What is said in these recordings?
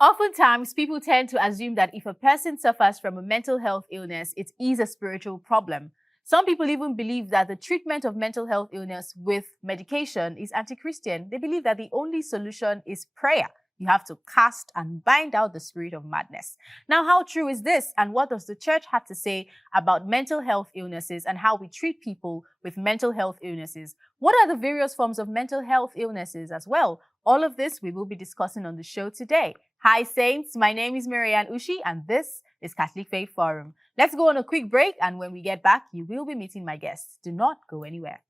Oftentimes, people tend to assume that if a person suffers from a mental health illness, it is a spiritual problem. Some people even believe that the treatment of mental health illness with medication is anti-Christian. They believe that the only solution is prayer. You have to cast and bind out the spirit of madness. Now, how true is this? And what does the church have to say about mental health illnesses and how we treat people with mental health illnesses? What are the various forms of mental health illnesses as well? All of this we will be discussing on the show today. Hi, Saints. My name is Ushi, and this is Catholic Faith Forum. Let's go on a quick break, and when we get back, you will be meeting my guests. Do not go anywhere.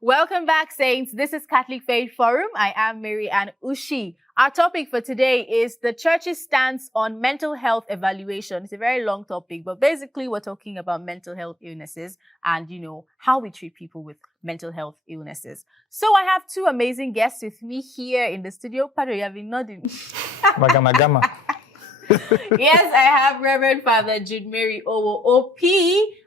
Welcome back, Saints. This is Catholic Faith Forum. I am Ushi. Our topic for today is the church's stance on mental health evaluation. It's a very long topic, but basically we're talking about mental health illnesses and, how we treat people with mental health illnesses. So I have two amazing guests with me here in the studio. Padre, you have been nodding. Magama. Yes, I have Reverend Father Jude Mary Owo OP.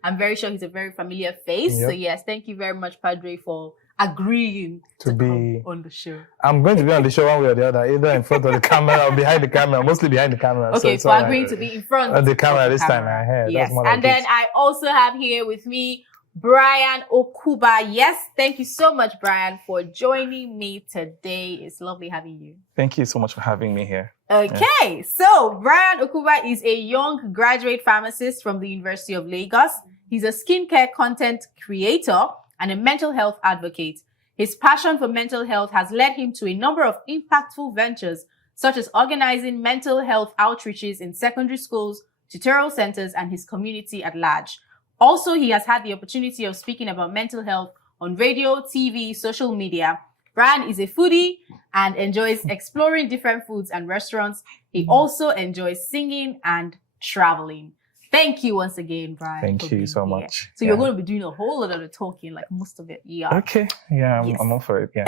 I'm very sure he's a very familiar face. Yep. So yes, thank you very much, Padre, for agreeing to be on the show. I'm going to be on the show one way or the other, either in front of the camera or behind the camera, mostly behind the camera. Okay, so agreeing to be in front of the camera this time. I heard. Yes, and then I also have here with me Bryan Okwuba. Yes, thank you so much, Bryan, for joining me today. It's lovely having you. Thank you so much for having me here. Okay, so Bryan Okwuba is a young graduate pharmacist from the University of Lagos. He's a skincare content creator and a mental health advocate. His passion for mental health has led him to a number of impactful ventures, such as organizing mental health outreaches in secondary schools, tutorial centers, and his community at large. Also, he has had the opportunity of speaking about mental health on radio, TV, social media. Bryan is a foodie and enjoys exploring different foods and restaurants. He also enjoys singing and traveling. Thank you once again, Bryan. Thank you so much. So you're going to be doing a whole lot of the talking, like most of it. Yeah. Okay. Yeah, I'm all for it. Yeah.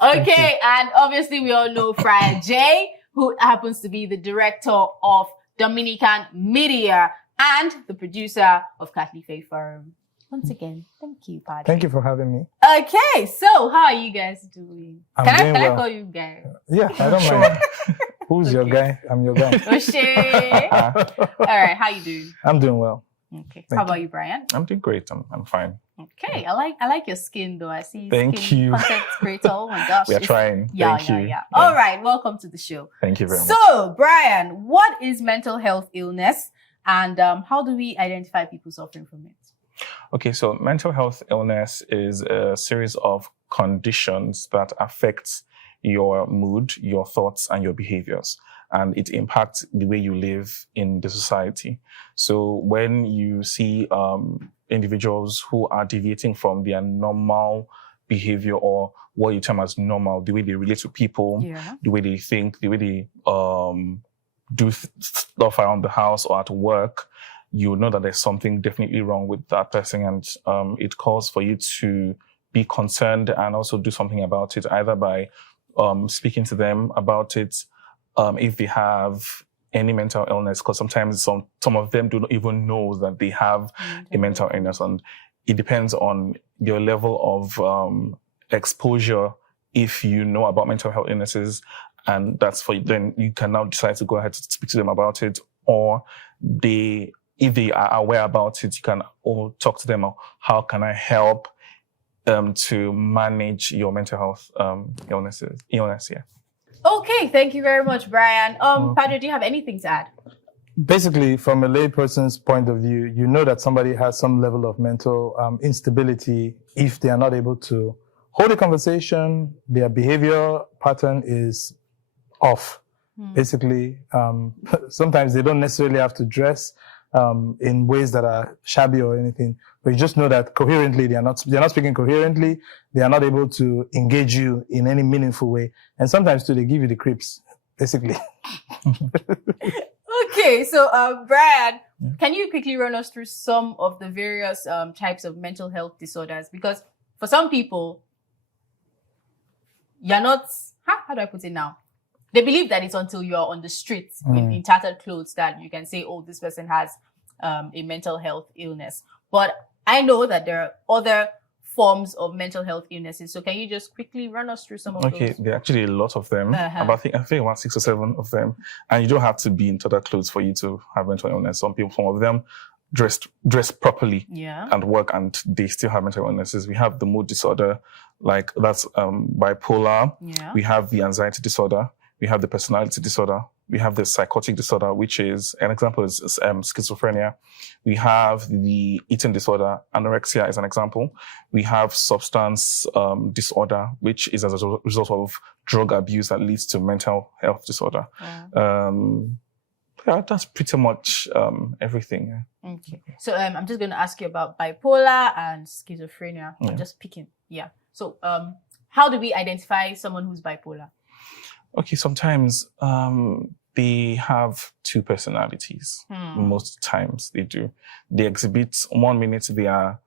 Okay. And obviously we all know FriarJay, who happens to be the director of Dominican Media and the producer of Catholic Faith Forum. Once again, thank you, Padre. Thank you for having me. Okay, so how are you guys doing? Can I call you guys? Yeah, I don't mind. Who's your guy? I'm your guy. Ushi. All right, how you doing? I'm doing well. Okay. How about you, Bryan? I'm doing great. I'm fine. Okay, I like your skin though. I see. Thank you. Content creator. Oh my gosh. We are trying. Thank you. Yeah. All right, welcome to the show. Thank you very much. So, Bryan, what is mental health illness, and how do we identify people suffering from it? Okay, so mental health illness is a series of conditions that affect your mood, your thoughts, and your behaviors. And it impacts the way you live in the society. So when you see individuals who are deviating from their normal behavior, or what you term as normal, the way they relate to people, the way they think, the way they do stuff around the house or at work, you know that there's something definitely wrong with that person, and it calls for you to be concerned and also do something about it, either by speaking to them about it, if they have any mental illness, because sometimes some of them do not even know that they have a mental illness, and it depends on your level of exposure. If you know about mental health illnesses, and that's for you, then you can now decide to go ahead to speak to them about it, or if they are aware about it, you can all talk to them. How can I help to manage your mental health illness? Yeah. Okay, thank you very much, Bryan. Padre, do you have anything to add? Basically, from a layperson's point of view, you know that somebody has some level of mental instability if they are not able to hold a conversation, their behavior pattern is off. Basically, sometimes they don't necessarily have to dress in ways that are shabby or anything, but you just know that coherently they're not speaking coherently. They are not able to engage you in any meaningful way, and sometimes too they give you the creeps, basically. Okay, so Bryan, can you quickly run us through some of the various types of mental health disorders? Because for some people, you're not. How do I put it now? They believe that it's until you're on the streets in tattered clothes that you can say, oh, this person has a mental health illness. But I know that there are other forms of mental health illnesses. So can you just quickly run us through some of Okay, those? there are actually a lot of them. I think about 6 or 7 of them. And you don't have to be in total clothes for you to have mental illness. Some of them dress properly and work, and they still have mental illnesses. We have the mood disorder, like that's bipolar. We have the anxiety disorder. We have the personality disorder. We have the psychotic disorder, which is, an example is schizophrenia. We have the eating disorder. Anorexia is an example. We have substance disorder, which is as a result of drug abuse that leads to mental health disorder. Yeah, that's pretty much everything. Yeah. Okay. So I'm just going to ask you about bipolar and schizophrenia. I'm just picking. Yeah. So how do we identify someone who's bipolar? Okay, sometimes they have 2 personalities. Most times they do. They exhibit, 1 minute they are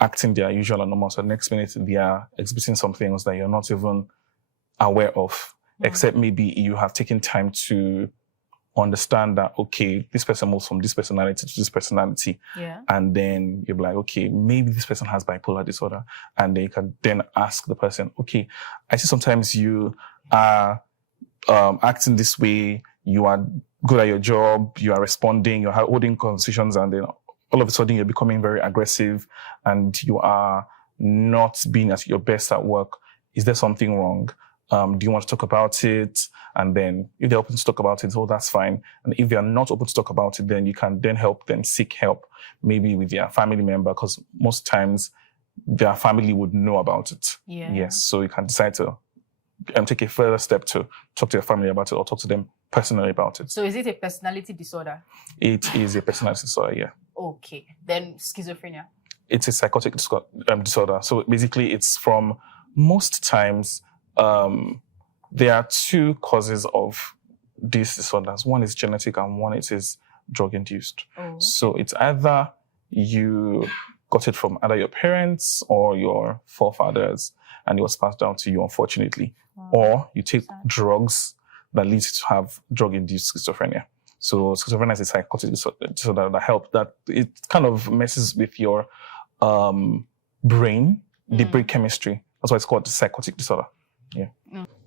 acting their usual and normal, so the next minute they are exhibiting some things that you're not even aware of, except maybe you have taken time to understand that, okay, this person moves from this personality to this personality. And then you're like, okay, maybe this person has bipolar disorder. And then you can then ask the person, okay, I see sometimes you are acting this way, you are good at your job, you are responding, you're holding conversations, and then all of a sudden you're becoming very aggressive and you are not being at your best at work. Is there something wrong? Do you want to talk about it? And then if they're open to talk about it, oh, that's fine. And if they're not open to talk about it, then you can then help them seek help, maybe with their family member, because most times their family would know about it. Yes. So you can decide to take a further step to talk to your family about it or talk to them personally about it. So is it a personality disorder? It is a personality disorder, yeah. Okay. Then schizophrenia? It's a psychotic disorder. So basically it's from, most times, there are 2 causes of these disorders. One is genetic and one is drug-induced. So it's either you got it from either your parents or your forefathers, and it was passed down to you, unfortunately. Or you take drugs that lead you to have drug-induced schizophrenia. So schizophrenia is a psychotic disorder that it kind of messes with your brain, the brain chemistry. That's why it's called the psychotic disorder. Yeah.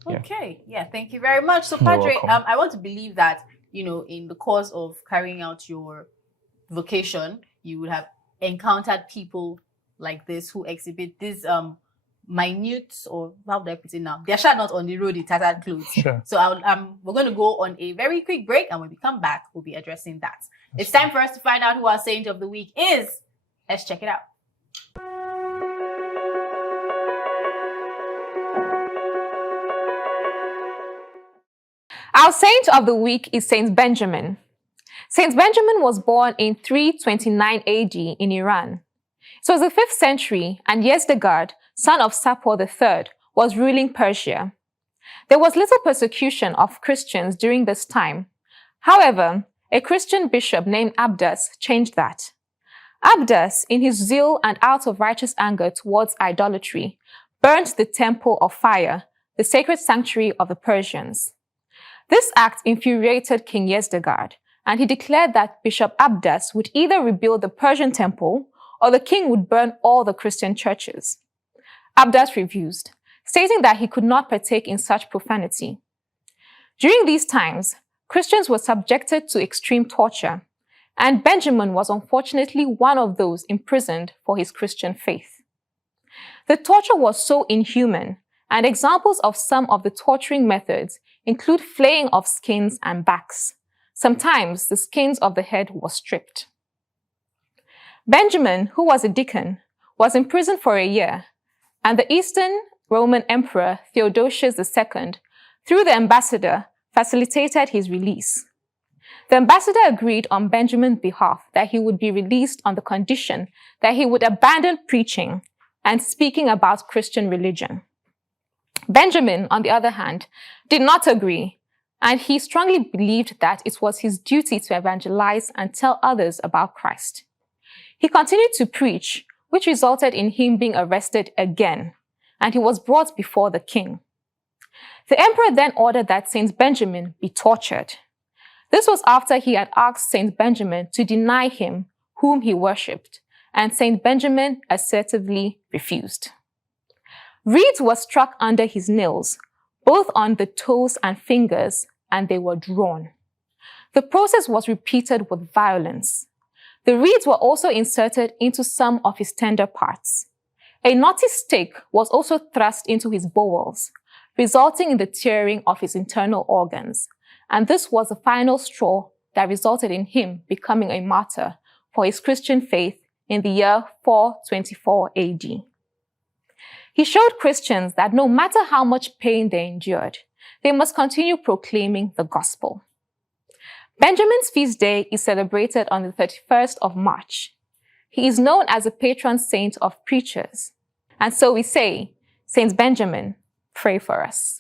Okay. Yeah. Thank you very much. So, Padre, I want to believe that, in the course of carrying out your vocation, you would have encountered people like this who exhibit this minute, or how do I put it now? They're not on the road in tattered clothes. So we're going to go on a very quick break, and when we come back, we'll be addressing that. It's time for us to find out who our saint of the week is. Let's check it out. Our saint of the week is Saint Benjamin. Saint Benjamin was born in 329 AD in Iran. It was the 5th century, and Yezdegerd, son of Sapor III, was ruling Persia. There was little persecution of Christians during this time. However, a Christian bishop named Abdas changed that. Abdas, in his zeal and out of righteous anger towards idolatry, burnt the temple of fire, the sacred sanctuary of the Persians. This act infuriated King Yezdegerd, and he declared that Bishop Abdas would either rebuild the Persian temple or the king would burn all the Christian churches. Abdas refused, stating that he could not partake in such profanity. During these times, Christians were subjected to extreme torture, and Benjamin was unfortunately one of those imprisoned for his Christian faith. The torture was so inhuman, and examples of some of the torturing methods include flaying of skins and backs. Sometimes the skins of the head were stripped. Benjamin, who was a deacon, was imprisoned for a year, and the Eastern Roman Emperor Theodosius II, through the ambassador, facilitated his release. The ambassador agreed on Benjamin's behalf that he would be released on the condition that he would abandon preaching and speaking about Christian religion. Benjamin, on the other hand, did not agree, and he strongly believed that it was his duty to evangelize and tell others about Christ. He continued to preach, which resulted in him being arrested again, and he was brought before the king. The emperor then ordered that Saint Benjamin be tortured. This was after he had asked Saint Benjamin to deny him whom he worshipped, and Saint Benjamin assertively refused. Reeds were struck under his nails, both on the toes and fingers, and they were drawn. The process was repeated with violence. The reeds were also inserted into some of his tender parts. A knotty stake was also thrust into his bowels, resulting in the tearing of his internal organs, and this was the final straw that resulted in him becoming a martyr for his Christian faith in the year 424 AD. He showed Christians that no matter how much pain they endured, they must continue proclaiming the gospel. Benjamin's feast day is celebrated on the 31st of March. He is known as the patron saint of preachers. And so we say, Saint Benjamin, pray for us.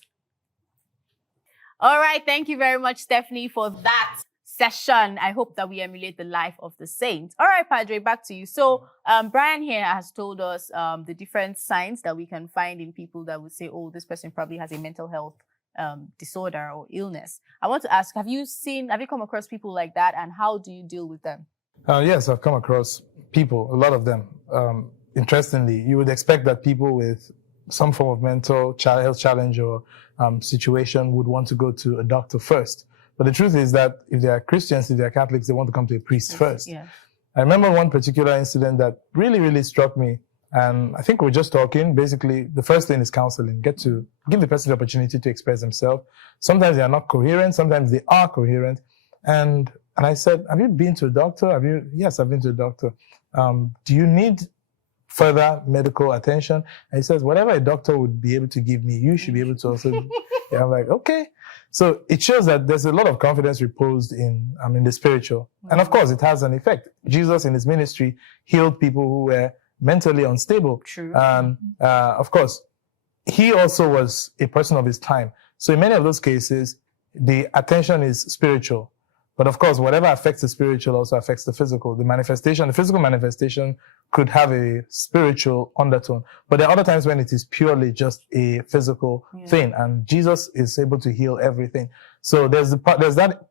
All right, thank you very much, Stephanie, for that session. I hope that we emulate the life of the saint. All right, Padre, back to you. So Bryan here has told us the different signs that we can find in people that would say, oh, this person probably has a mental health disorder or illness. I want to ask, have you come across people like that, and how do you deal with them? Yes, I've come across people, a lot of them. Interestingly, you would expect that people with some form of mental health challenge or situation would want to go to a doctor first. But the truth is that if they are Christians, if they are Catholics, they want to come to a priest first. Yeah. I remember one particular incident that really, really struck me. And I think we're just talking. Basically, the first thing is counseling. Get to give the person the opportunity to express themselves. Sometimes they are not coherent. Sometimes they are coherent. And I said, have you been to a doctor? Yes, I've been to a doctor. Do you need further medical attention? And he says, whatever a doctor would be able to give me, you should be able to also. Yeah, I'm like, okay. So it shows that there's a lot of confidence reposed in the spiritual. And of course, it has an effect. Jesus in his ministry healed people who were mentally unstable. True. And of course, he also was a person of his time. So in many of those cases, the attention is spiritual. But of course, whatever affects the spiritual also affects the physical. The physical manifestation could have a spiritual undertone. But there are other times when it is purely just a physical thing. And Jesus is able to heal everything. So there's that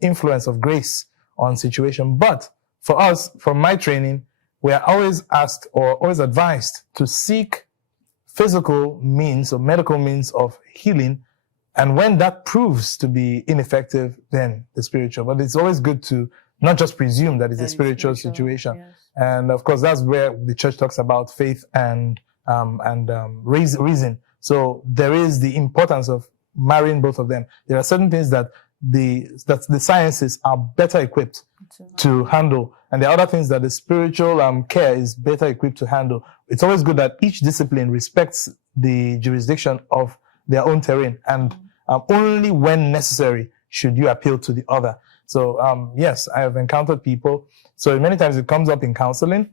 influence of grace on situation. But for us, from my training, we are always asked or always advised to seek physical means or medical means of healing. And when that proves to be ineffective, then the spiritual. But it's always good to not just presume that it's a spiritual situation. Yes. And of course, that's where the church talks about faith and reason. So there is the importance of marrying both of them. There are certain things that the sciences are better equipped to handle. And there are other things that the spiritual care is better equipped to handle. It's always good that each discipline respects the jurisdiction of their own terrain. And only when necessary should you appeal to the other. So, yes, I have encountered people. So many times it comes up in counseling,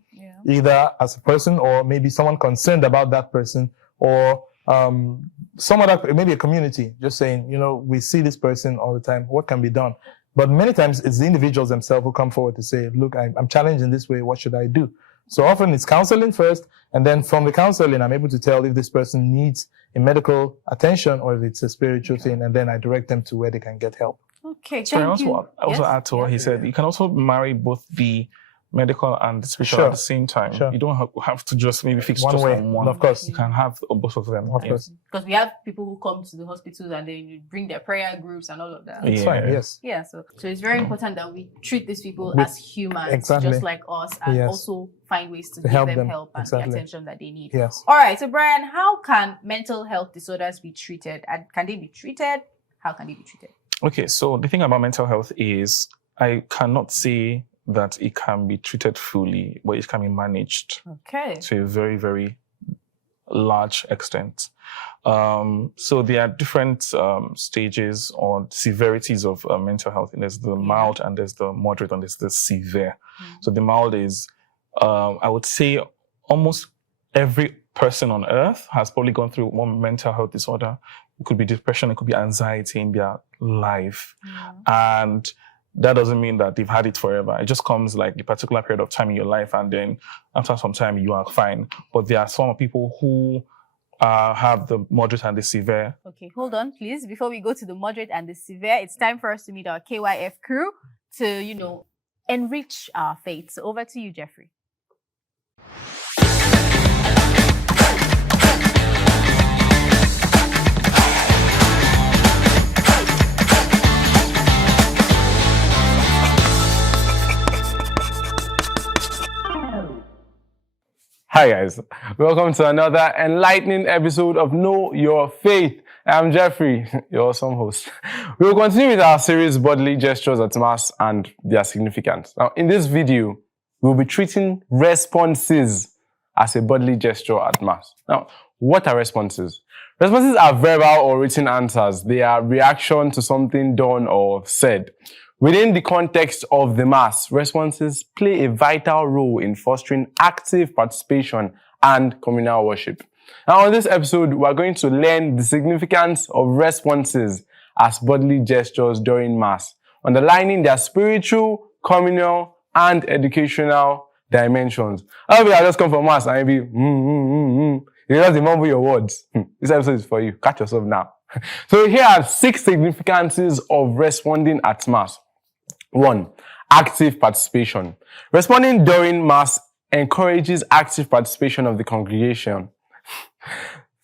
either as a person or maybe someone concerned about that person, or maybe a community just saying, we see this person all the time. What can be done? But many times it's the individuals themselves who come forward to say, look, I'm challenged in this way. What should I do? So often it's counseling first, and then from the counseling, I'm able to tell if this person needs a medical attention or if it's a spiritual thing, and then I direct them to where they can get help. Okay, So I thank you. also add to what he said. You can also marry both the medical and the spiritual at the same time. Sure. You don't have to just maybe fix One just way. on one. Of course. You can have both of them. Of course. Because we have people who come to the hospitals and they bring their prayer groups and all of that. It's fine, yes. Yeah, so it's very important that we treat these people We- as humans, Exactly. just like us, and Yes. also find ways to To give help them them. help and Exactly. the attention that they need. Yes. All right, so Bryan, how can mental health disorders be treated? And can they be treated? How can they be treated? Okay, so the thing about mental health is I cannot say that it can be treated fully, but it can be managed Okay. to a very, very large extent. So there are different stages or severities of mental health. And there's the mild, and there's the moderate, and there's the severe. So the mild is, I would say, almost every person on earth has probably gone through one mental health disorder. It could be depression, it could be anxiety in their life. And that doesn't mean that they've had it forever. It just comes like a particular period of time in your life, and then after some time you are fine. But there are some people who have the moderate and the severe. Okay, hold on, please. Before we go to the moderate and the severe, it's time for us to meet our KYF crew to, enrich our faith. So over to you, Jeffrey. Hi guys, welcome to another enlightening episode of Know Your Faith. I'm Jeffrey, your awesome host. We will continue with our series Bodily Gestures at Mass and their significance. Now, in this video, we'll be treating responses as a bodily gesture at Mass. Now, what are responses? Responses are verbal or written answers. They are reaction to something done or said. Within the context of the Mass, responses play a vital role in fostering active participation and communal worship. Now, on this episode, we're going to learn the significance of responses as bodily gestures during Mass, underlining their spiritual, communal, and educational dimensions. I will just come from Mass and maybe, you just remember your words. This episode is for you. Catch yourself now. So here are 6 significances of responding at Mass. 1. Active participation. Responding during Mass encourages active participation of the congregation.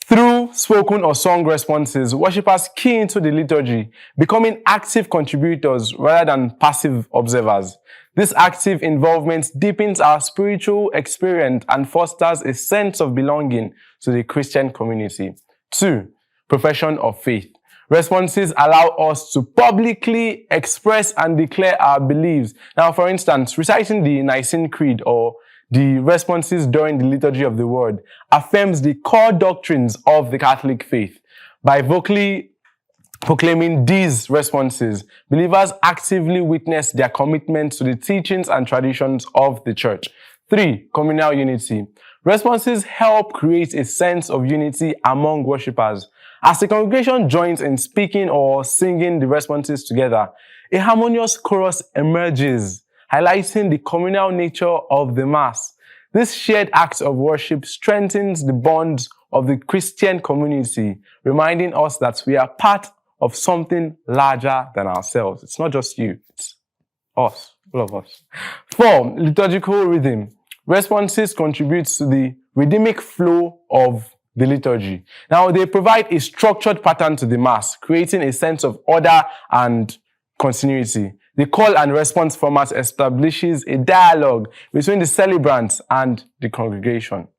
Through spoken or sung responses, worshippers key into the liturgy, becoming active contributors rather than passive observers. This active involvement deepens our spiritual experience and fosters a sense of belonging to the Christian community. 2. Profession of faith. Responses allow us to publicly express and declare our beliefs. Now, for instance, reciting the Nicene Creed or the responses during the Liturgy of the Word affirms the core doctrines of the Catholic faith. By vocally proclaiming these responses, believers actively witness their commitment to the teachings and traditions of the Church. 3. Communal unity. Responses help create a sense of unity among worshippers. As the congregation joins in speaking or singing the responses together, a harmonious chorus emerges, highlighting the communal nature of the Mass. This shared act of worship strengthens the bonds of the Christian community, reminding us that we are part of something larger than ourselves. It's not just you, it's us, all of us. 4. Liturgical rhythm. Responses contribute to the rhythmic flow of the liturgy. Now, they provide a structured pattern to the Mass, creating a sense of order and continuity. The call and response format establishes a dialogue between the celebrants and the congregation,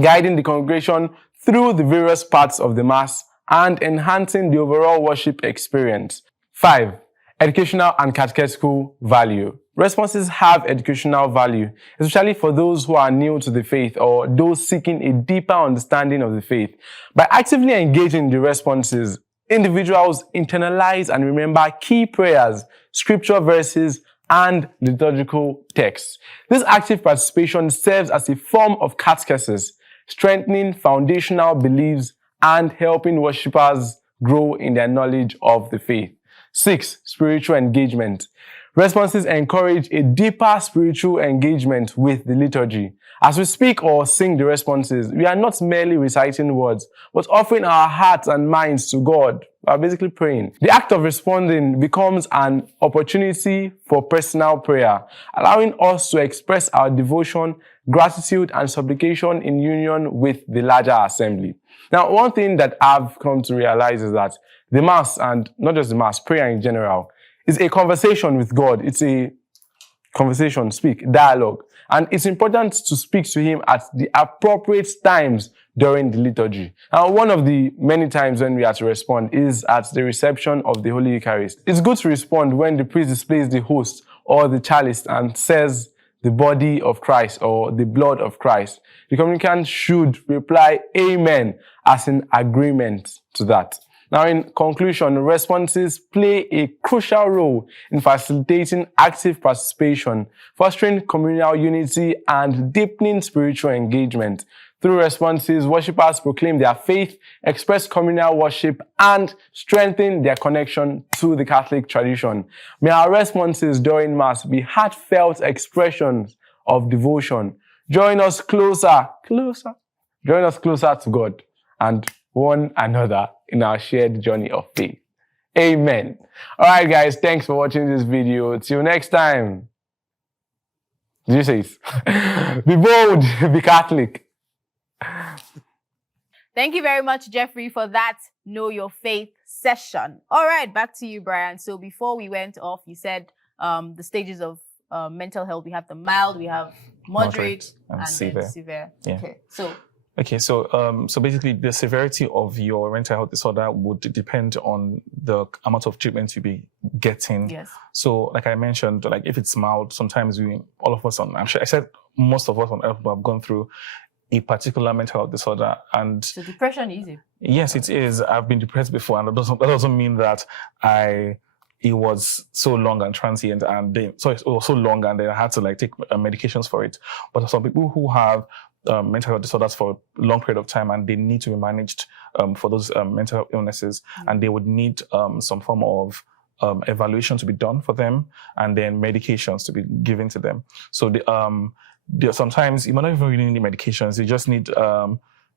guiding the congregation through the various parts of the Mass and enhancing the overall worship experience. 5. Educational and catechetical value. Responses have educational value, especially for those who are new to the faith or those seeking a deeper understanding of the faith. By actively engaging the responses, individuals internalize and remember key prayers, scripture verses, and liturgical texts. This active participation serves as a form of catechesis, strengthening foundational beliefs and helping worshippers grow in their knowledge of the faith. 6. Spiritual engagement. Responses encourage a deeper spiritual engagement with the liturgy. As we speak or sing the responses, we are not merely reciting words, but offering our hearts and minds to God. We are basically praying. The act of responding becomes an opportunity for personal prayer, allowing us to express our devotion, gratitude, and supplication in union with the larger assembly. Now, one thing that I've come to realize is that the Mass, and not just the Mass, prayer in general, is a conversation with God. It's a conversation, dialogue. And it's important to speak to Him at the appropriate times during the liturgy. Now, one of the many times when we have to respond is at the reception of the Holy Eucharist. It's good to respond when the priest displays the host or the chalice and says the body of Christ or the blood of Christ. The communicant should reply Amen as in agreement to that. Now, in conclusion, responses play a crucial role in facilitating active participation, fostering communal unity, and deepening spiritual engagement. Through responses, worshippers proclaim their faith, express communal worship, and strengthen their connection to the Catholic tradition. May our responses during Mass be heartfelt expressions of devotion. Join us closer to God and one another in our shared journey of faith. Amen. All right, guys, thanks for watching this video. Till next time. Did you say it? Be bold, be Catholic. Thank you very much, Jeffrey, for that Know Your Faith session. All right, back to you, Bryan. So before we went off, you said the stages of mental health. We have the mild, we have moderate, and severe. then severe. Yeah. Okay, so basically the severity of your mental health disorder would depend on the amount of treatment you be getting. Yes. So like I mentioned, like if it's mild, sometimes all of us I'm sure I said most of us on earth have gone through a particular mental health disorder. And so depression is it? Yes, it is. I've been depressed before, and that doesn't mean that it was so long and transient, and it was so long, and then I had to like take medications for it. But some people who have mental health disorders for a long period of time, and they need to be managed for those mental health illnesses, and they would need some form of evaluation to be done for them, and then medications to be given to them. So sometimes you might not even really need medications. You just need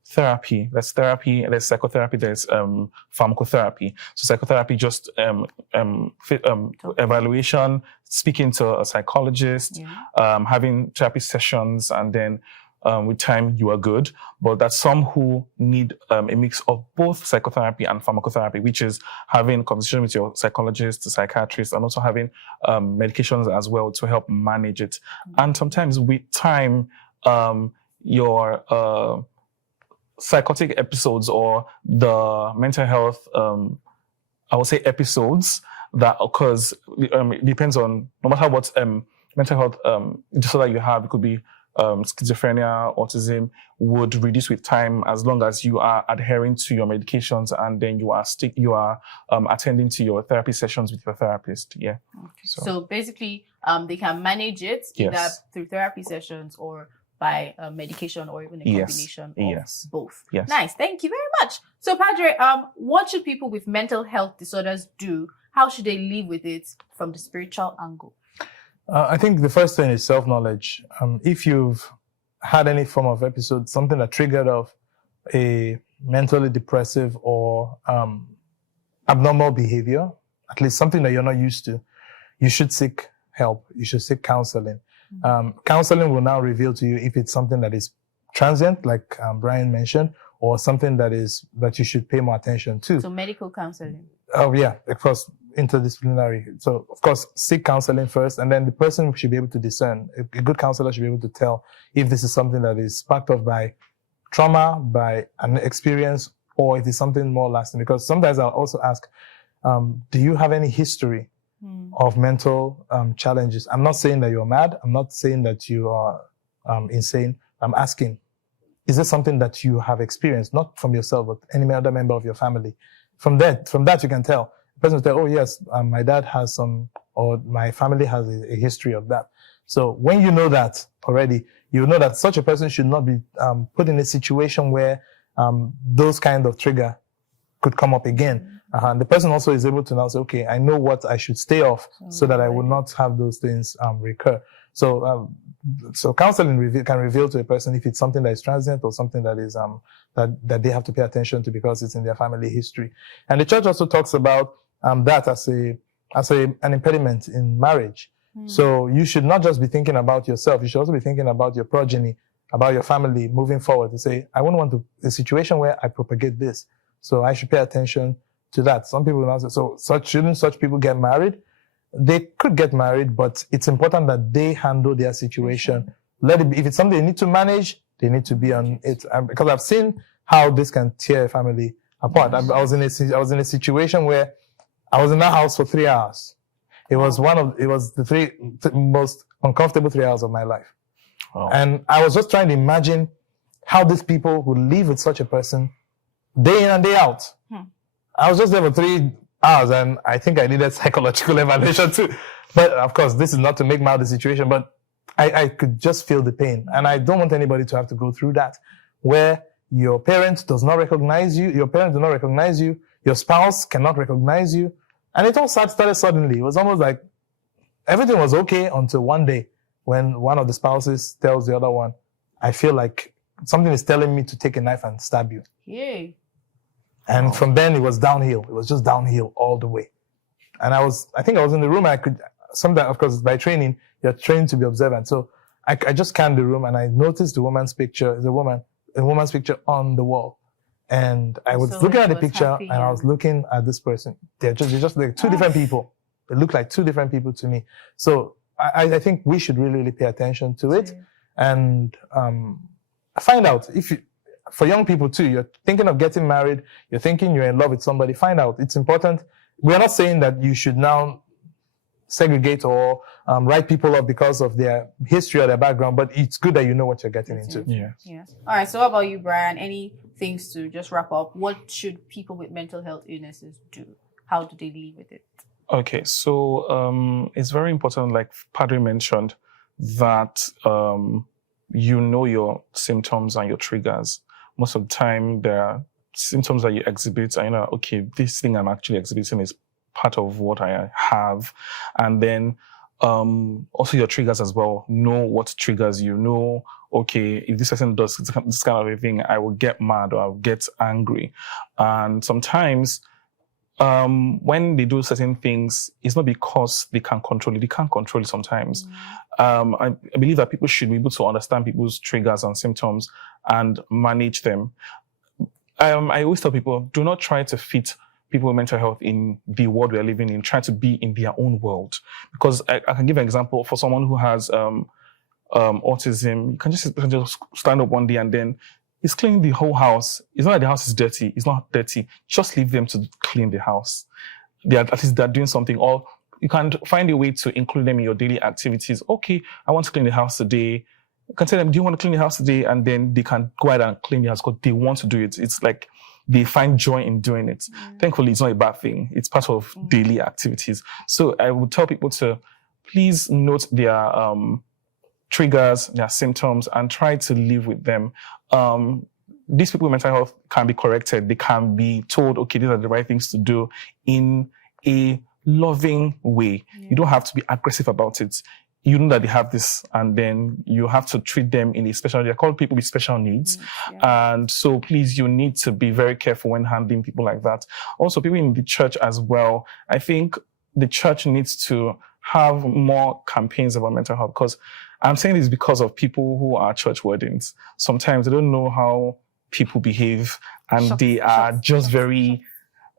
therapy. There's therapy, there's psychotherapy, there's pharmacotherapy. So psychotherapy, just evaluation, speaking to a psychologist, having therapy sessions, and then with time you are good. But that's some who need a mix of both psychotherapy and pharmacotherapy, which is having conversation with your psychologist, the psychiatrist, and also having medications as well to help manage it. And sometimes with time, your psychotic episodes or the mental health, I would say episodes that occurs, it depends on, no matter what mental health disorder you have, it could be schizophrenia, autism, would reduce with time as long as you are adhering to your medications, and then you are attending to your therapy sessions with your therapist. Yeah. Okay. So basically, they can manage it either through therapy sessions or by medication, or even a combination of both. Yes. Nice. Thank you very much. So Padre, what should people with mental health disorders do? How should they live with it from the spiritual angle? I think the first thing is self-knowledge. If you've had any form of episode, something that triggered off a mentally depressive or abnormal behavior, at least something that you're not used to, you should seek help. You should seek counseling. Counseling will now reveal to you if it's something that is transient, like Bryan mentioned, or something that you should pay more attention to. So medical counseling. Oh yeah, of course, interdisciplinary. So of course, seek counseling first, and then the person should be able to discern. A good counselor should be able to tell if this is something that is sparked off by trauma, by an experience, or if it's something more lasting. Because sometimes I'll also ask, do you have any history of mental challenges? I'm not saying that you're mad. I'm not saying that you are insane. I'm asking, is this something that you have experienced, not from yourself, but any other member of your family? From that you can tell. The person will tell, oh yes, my dad has some, or my family has a history of that. So when you know that already, you know that such a person should not be put in a situation where those kind of trigger could come up again. And the person also is able to now say, okay, I know what I should stay off so that I will not have those things recur. So counseling can reveal to a person if it's something that is transient or something that is that they have to pay attention to because it's in their family history. And the church also talks about that as an impediment in marriage. So you should not just be thinking about yourself. You should also be thinking about your progeny, about your family moving forward, to say, I wouldn't want a situation where I propagate this. So I should pay attention to that. Some people will now say, so shouldn't such people get married? They could get married, but it's important that they handle their situation. Let it be. If it's something they need to manage, they need to be on it. Because I've seen how this can tear a family apart. I was in a situation where I was in that house for 3 hours. It was the three most uncomfortable 3 hours of my life. Oh. And I was just trying to imagine how these people would live with such a person day in and day out. I was just there for 3 hours, and I think I needed psychological evaluation too. But of course, this is not to make mild the situation, but I could just feel the pain. And I don't want anybody to have to go through that, where your parent does not recognize you, your parents do not recognize you, your spouse cannot recognize you. And it all started suddenly. It was almost like everything was okay until one day when one of the spouses tells the other one, I feel like something is telling me to take a knife and stab you. Yay. And from then it was downhill. It was just downhill all the way. And I think I was in the room. Sometimes, of course, by training, you're trained to be observant. So I just scanned the room and I noticed the woman's picture, a woman's picture on the wall. And I was looking at the picture and I was looking at this person. They're just like two different people. They look like two different people to me. So I think we should really pay attention to it and find out if you, for young people too, you're thinking of getting married, you're thinking you're in love with somebody, find out. It's important. We're not saying that you should now segregate or write people up because of their history or their background, but it's good that you know what you're getting into. Yes. All right. So what about you, Bryan? Any things to just wrap up? What should people with mental health illnesses do? How do they live with it? Okay. So it's very important, like Padre mentioned, that you know your symptoms and your triggers. Most of the time, there are symptoms that you exhibit, and you know, okay, this thing I'm actually exhibiting is part of what I have. And then also your triggers as well. Know what triggers you. Know, okay, if this person does this kind of a thing, I will get mad or I'll get angry. And sometimes when they do certain things, it's not because they can control it. They can't control it sometimes. I believe that people should be able to understand people's triggers and symptoms and manage them. I always tell people, do not try to fit people with mental health in the world we're living in, try to be in their own world. Because I can give an example for someone who has autism. You can just stand up one day and then he's cleaning the whole house. It's not that the house is dirty. It's not dirty. Just leave them to clean the house. At least they're doing something. Or you can find a way to include them in your daily activities. Okay, I want to clean the house today. You can tell them, do you want to clean the house today? And then they can go ahead and clean the house because they want to do it. It's like they find joy in doing it. Thankfully, it's not a bad thing. It's part of daily activities. So I would tell people to please note their triggers, their symptoms, and try to live with them. These people with mental health can be corrected. They can be told, okay, these are the right things to do in a loving way. You don't have to be aggressive about it. You know that they have this, and then you have to treat them in a special. They're called people with special needs, and so please, you need to be very careful when handling people like that. Also, people in the church as well. I think the church needs to have more campaigns about mental health, because I'm saying this because of people who are church wardens. Sometimes they don't know how people behave, and they are just very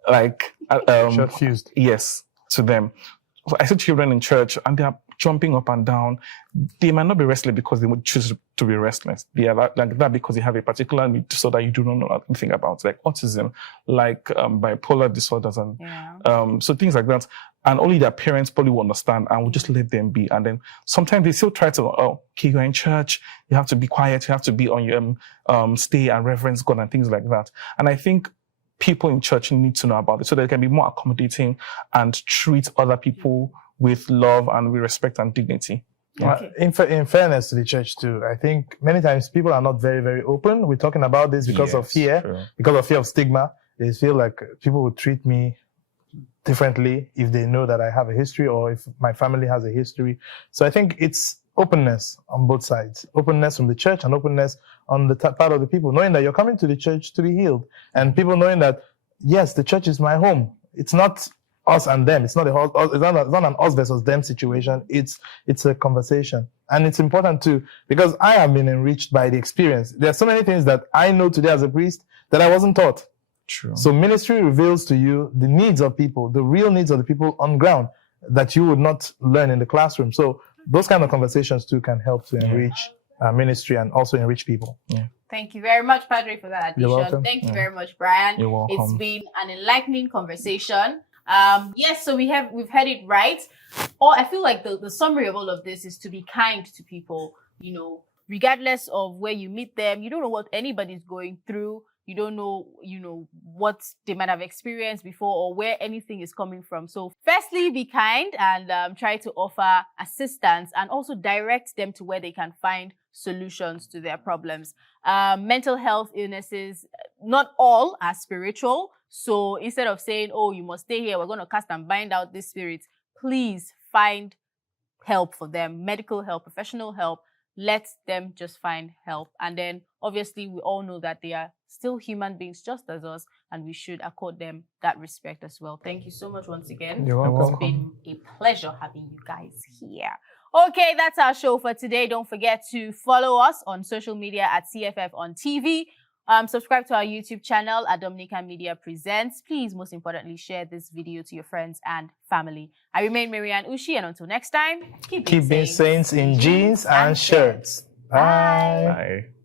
like short-fused. Yes, to them. So I see children in church, and they are jumping up and down. They might not be restless because they would choose to be restless. They are like that because they have a particular need disorder you do not know anything about, like autism, like bipolar disorders, and so things like that. And only their parents probably will understand and will just let them be. And then sometimes they still try to, okay, you're in church, you have to be quiet, you have to be on your stay and reverence God and things like that. And I think people in church need to know about it so they can be more accommodating and treat other people with love and with respect and dignity. Okay. In fairness to the church too, I think many times people are not very, very open. We're talking about this because of fear, because of fear of stigma. They feel like people would treat me differently if they know that I have a history or if my family has a history. So I think it's openness on both sides. Openness from the church and openness on the part of the people, knowing that you're coming to the church to be healed. And people knowing that, yes, the church is my home. It's not us and them. It's not an us versus them situation. It's a conversation. And it's important too, because I have been enriched by the experience. There are so many things that I know today as a priest that I wasn't taught. True. So ministry reveals to you the needs of people, the real needs of the people on ground that you would not learn in the classroom. So those kind of conversations too can help to enrich ministry and also enrich people. Thank you very much, Padre, for that You're addition. welcome. Thank you very much, Bryan. You're welcome. It's been an enlightening conversation. Yes, so we've heard it right. Or I feel like the summary of all of this is to be kind to people, you know, regardless of where you meet them. You don't know what anybody's going through. You don't know, what they might have experienced before or where anything is coming from. So firstly, be kind and try to offer assistance and also direct them to where they can find solutions to their problems. Mental health illnesses, not all are spiritual. So instead of saying, oh, you must stay here, we're going to cast and bind out this spirit, please find help for them, medical help, professional help. Let them just find help. And then obviously we all know that they are still human beings just as us, and we should accord them that respect as well. Thank you so much once again. You're welcome. It's been a pleasure having you guys here. Okay, that's our show for today. Don't forget to follow us on social media at CFF on TV, Subscribe to our YouTube channel at Dominican Media Presents. Please, most importantly, share this video to your friends and family. I remain Marianne Ushi, and until next time, keep being saints in jeans and shirts. Bye. Bye.